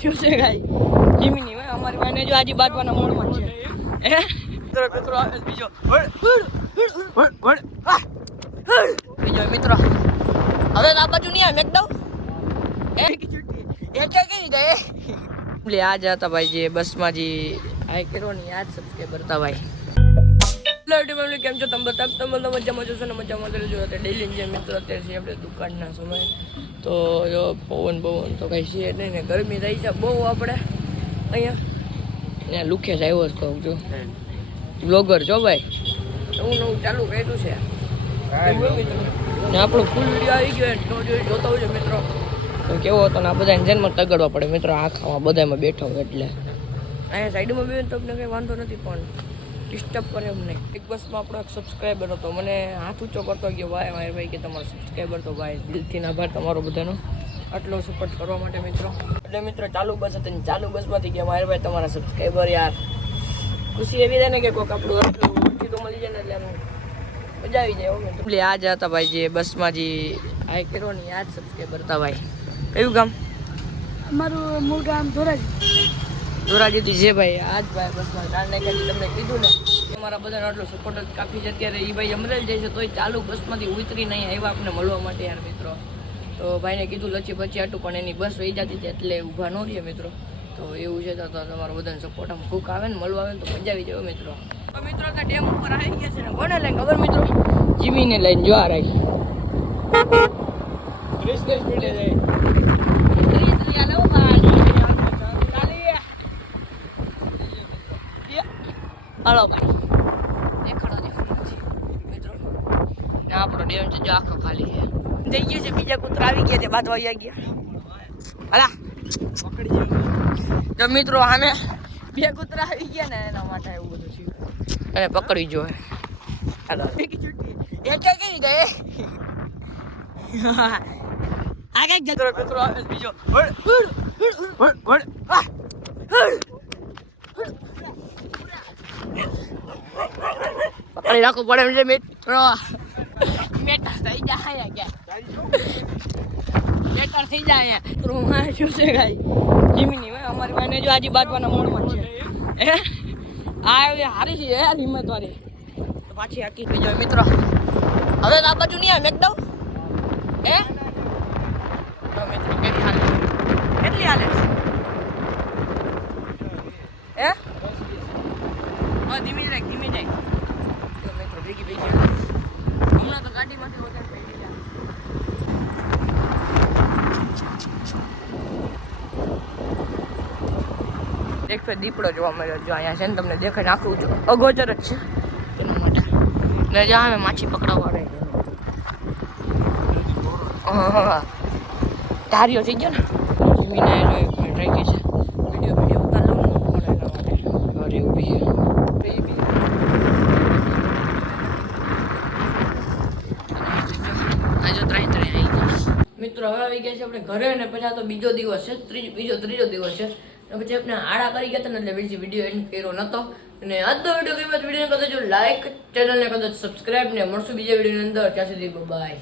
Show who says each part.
Speaker 1: શું છે ગાઈ? જીમીની હોય અમારી ભાઈને જો આજે બાટવાના મોડમાં છે. હે? મિત્રો મિત્રો આવે બીજો. બીજો મિત્રો. હવે આ બાજુ નહીં આવે મેક એક કઈ લે ગયે એટલે આ જતા ભાઈ જે બસમાં જે આ કર્યો ને યાદ સબસ્ક્રાઈબર હતા ભાઈ. હેલો ફેમિલી કેમ છો? તમે બધા તમે બધા મજામાં જશો ને? મજામાં રહેજો. અત્યારે ડેલી જે મિત્રો અત્યારે છે આપણે દુકાનના સમય. તો જો પવન પવન તો કઈ છે નહીં ને ગરમી થઈ છે બહુ આપણે. અહીંયા અહીંયા લુખે જ આવ્યો જ કહું છું. બ્લોગર છો ભાઈ? નવું નવું ચાલુ કર્યું છે. ને આપણો ફૂલ વીડિયો આવી ગયો તો જોઈ જોતો હોય મિત્રો. તો કેવો હતો ને આ બધા જેનમાં તગડવા પડે. મિત્રો આખામાં બધામાં બેઠો એટલે. અહીંયા સાઈડમાં બે તો તમને કંઈ વાંધો નથી પણ. ડિસ્ટર્બ કરે એમ નહીં એક બસમાં આપણો એક સબસ્ક્રાઈબર હતો. મને હાથ ઊંચો કરતો ગયો ભાઈ મારી ભાઈ કે તમારો સબસ્ક્રાઈબર તો ભાઈ, દિલથી આભાર તમારો બધાનો. આટલો સપોર્ટ કરવા માટે મિત્રો. એટલે મિત્રો, ચાલુ બસ હતી ચાલુ બસમાંથી ગયા મારી ભાઈ, તમારા સબસ્ક્રાઈબર યાર. ખુશી એવી થાય ને કે કોઈક આપણું ઓળખી તો મળી જાય ને એટલે મજા આવી જાય એવું એટલે આ જ હતા ભાઈ જે બસમાં જે આઈ કર્યો ને જ સબસ્ક્રાઈબર હતા ભાઈ. કયું ગામ?
Speaker 2: અમારું મૂળ ગામ ધોરાજી.
Speaker 1: ધોરાજીથી જે ભાઈ આજ ભાઈ બસમાં કારણ કે તમને કીધું ને. અમારા મારા બધાનો આટલો સપોર્ટ જ કાફી છે અત્યારે. એ ભાઈ અમરેલ જાય છે તોય ચાલુ બસમાંથી ઉતરી નહીં આવ્યા આપણે મળવા માટે યાર મિત્રો. તો ભાઈને કીધું લચી પછી હાટું પણ એની બસ વહી જતી હતી એટલે ઊભા ન રહીએ મિત્રો. તો એવું છે તો તમારો બધાનો સપોર્ટ આમ ભૂખ આવે ને મળવા આવે ને તો મજા આવી જાય મિત્રો. મિત્રો તો ડેમ ઉપર આવી ગયા છે ને કોને લઈને ખબર મિત્રો? જીમીને લઈને જો આ રહી હાલો ભાઈ દેખાડો દેખાડો. મિત્રો. ને આપણો ડેમ છે જો આખો ખાલી છે. થઈ ગયું છે બીજા કૂતરા આવી ગયા છે બાદ આવી ગયા. હલા. તો મિત્રો આને બે કૂતરા આવી ગયા ને એના માટે એવું બધું થયું અને પકડી જો હાલો. એ કે કેવી ગયે આ કંઈક જતો કૂતરો આવે છે બીજો. વળ વળ વળ વળ આહ વળ પકડી રાખવું પડે છે મિત્રો મેટર થઈ જાય મેટર થઈ જાય તો માં શું છે ગાઈ? જીમીની ભાઈ અમારી ભાઈને જો આજે બાટવાના મોડમાં છે. હે? આ હારી છે યાર હિંમત વાળી. તો પાછી આકી થઈ જાય મિત્રો. હવે આ બાજુ નહીં આવે મેક દઉં હે? તો મિત્રો કેટલી હાલે? કેટલી હાલે? હે? ધીમે જાય ધીમી જાય. ભેગી ભેગી હમણાં તો ગાડીમાંથી વધારે પડી ગયા એક ફેર દીપડો જોવા મળ્યો જો અહીંયા છે ને તમને દેખાય નાખવું છું અગોચર જ છે. તેના માટે. ને જ્યાં અમે માછી પકડાવવા રહી ધાર્યો થઈ ગયો ને. મીના એનો એક મિનિટ રહી ગઈ છે વીડિયો વીડિયો ઉતાર લઉં ને પણ એના માટે ઘરે ઊભી છે તો એ બી આજે ત્રણ ત્રણ આવી ગયા મિત્રો, હવે આવી ગયા છે આપણે ઘરે અને પછી તો બીજો દિવસ છે, ત્રીજો, બીજો ત્રીજો દિવસ છે. અને પછી આપણે આડા કરી ગયા હતા ને એટલે બીજી વીડિયો એન્ડ કર્યો નતો. અને આજનો વીડિયો ગમ્યો તો વિડીયોને કદાચ લાઈક ચેનલને કદાચ સબસ્ક્રાઇબ ને મળશું બીજા વિડીયોની અંદર. ત્યાં સુધી બાય